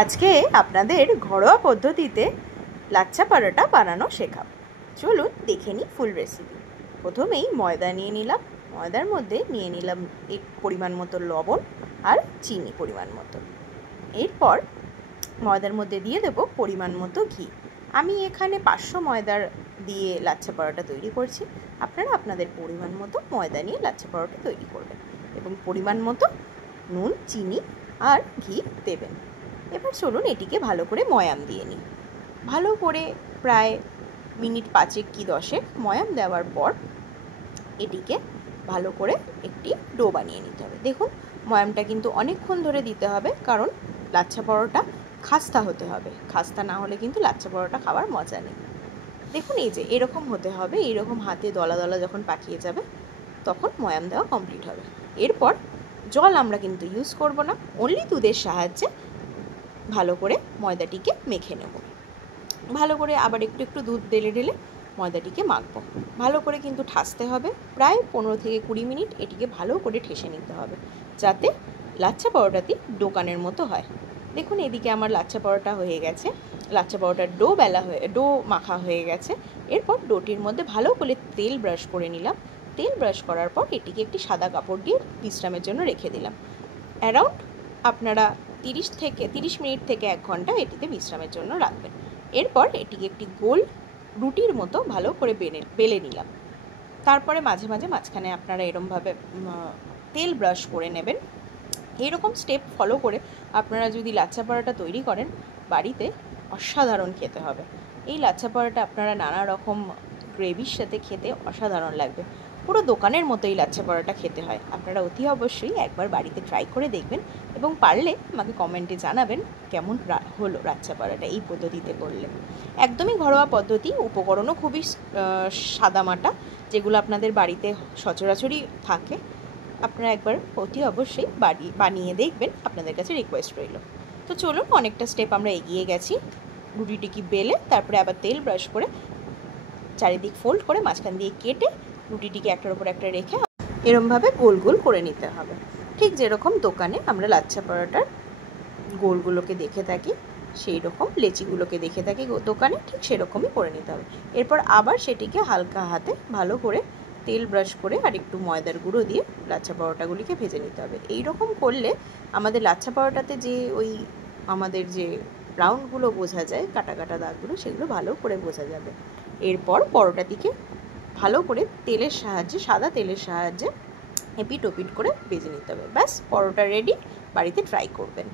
আজকে আপনাদের ঘরোয়া পদ্ধতিতে লাচ্ছা পরোটা বানানো শেখাবো। চলুন দেখে নিই ফুল রেসিপি। প্রথমেই ময়দা নিয়ে নিলাম। ময়দার মধ্যে নিয়ে নিলাম এক পরিমাণ মতো লবণ আর চিনি পরিমাণ মতো। এরপর ময়দার মধ্যে দিয়ে দেব পরিমাণ মতো ঘি। আমি এখানে 500 ময়দার দিয়ে লাচ্ছা পরোটা তৈরি করছি। আপনারা আপনাদের পরিমাণ মতো ময়দা নিয়ে লাচ্ছা পরোটা তৈরি করবেন এবং পরিমাণ মতো নুন, চিনি আর ঘি দেবেন। এবার চলুন এটিকে ভালো করে ময়াম দিয়ে নিই। ভালো করে প্রায় মিনিট 5 কি 10 ময়াম দেওয়ার পর এটিকে ভালো করে একটি ডো বানিয়ে নিতে হবে। দেখুন ময়ামটা কিন্তু অনেকক্ষণ ধরে দিতে হবে, কারণ লাচ্ছা পরোটা খাস্তা হতে হবে। খাস্তা না হলে কিন্তু লাচ্ছা পরোটা খাওয়ার মজা নেই। দেখুন এই যে এরকম হতে হবে, এইরকম হাতে দলা দলা যখন পাকিয়ে যাবে তখন ময়াম দেওয়া কমপ্লিট হবে। এরপর জল আমরা কিন্তু ইউজ করব না, অনলি দুধের সাহায্যে ভালো করে ময়দাটিকে মেখে নেব। ভালো করে আবার একটু একটু দুধ ঢেলে ঢেলে ময়দাটিকে মাখবো। ভালো করে কিন্তু ঠাসতে হবে, প্রায় 15 থেকে 20 মিনিট এটিকে ভালো করে ঠেসে নিতে হবে, যাতে লাচ্ছা পরোটাটি দোকানের মতো হয়। দেখুন এদিকে আমার লাচ্ছা পরোটা হয়ে গেছে। লাচ্ছা পরোটার ডো মাখা হয়ে গেছে। এরপর ডোটির মধ্যে ভালো করে তেল ব্রাশ করে নিলাম। তেল ব্রাশ করার পর এটিকে একটি সাদা কাপড় দিয়ে বিশ্রামের জন্য রেখে দিলাম। অ্যারাউন্ড আপনারা 30 মিনিট থেকে 1 ঘন্টা এটিতে বিশ্রামের জন্য রাখবেন। এরপর এটিকে একটি গোল রুটির মতো ভালো করে বেলে নিলাম। তারপরে মাঝে মাঝে মাঝখানে আপনারা এরমভাবে তেল ব্রাশ করে নেবেন। এইরকম স্টেপ ফলো করে আপনারা যদি লাচ্ছা পরোটা তৈরি করেন, বাড়িতে অসাধারণ খেতে হবে। এই লাচ্ছা পরোটা আপনারা নানা রকম গ্রেভির সাথে খেতে অসাধারণ লাগবে। পুরো দোকানের মতোই লাচ্ছা পরোটা খেতে হয়। আপনারা অতি অবশ্যই একবার বাড়িতে ট্রাই করে দেখবেন এবং পারলে আমাকে কমেন্টে জানাবেন কেমন হলো লাচ্ছা পরোটা এই পদ্ধতিতে করলে। একদমই ঘরোয়া পদ্ধতি, উপকরণও খুবই সাদামাটা, যেগুলো আপনাদের বাড়িতে সচরাচরই থাকে। আপনারা একবার অতি অবশ্যই বানিয়ে দেখবেন, আপনাদের কাছে রিকোয়েস্ট রইল। তো চলুন, অনেকটা স্টেপ আমরা এগিয়ে গেছি। রুটিটিকে বেলে তারপরে আবার তেল ব্রাশ করে চারিদিক ফোল্ড করে মাঝখান দিয়ে কেটে রুটিটিকে একটার উপর একটা রেখে এরমভাবে গোল গোল করে নিতে হবে। ঠিক যেরকম দোকানে আমরা লাচ্ছা পরোটার গোলগুলোকে দেখে থাকি, সেই রকম লেচিগুলোকে দেখে থাকি দোকানে, ঠিক সেরকমই করে নিতে হবে। এরপর আবার সেটিকে হালকা হাতে ভালো করে তেল ব্রাশ করে আর একটু ময়দার গুঁড়ো দিয়ে লাচ্ছা পরোটাগুলিকে ভেজে নিতে হবে। এই রকম করলে আমাদের লাচ্ছা পরোটাতে যে আমাদের যে রাউন্ডগুলো বোঝা যায়, কাটা কাটা দাগগুলো, সেগুলো ভালো করে বোঝা যাবে। এরপর পরোটাটিকে ভালো করে তেলের সাহায্যে, সাদা তেলের সাহায্যে এপিট ওপিট করে ভেজে নিতে হবে। ব্যাস, পরোটা রেডি। বাড়িতে ট্রাই করবেন।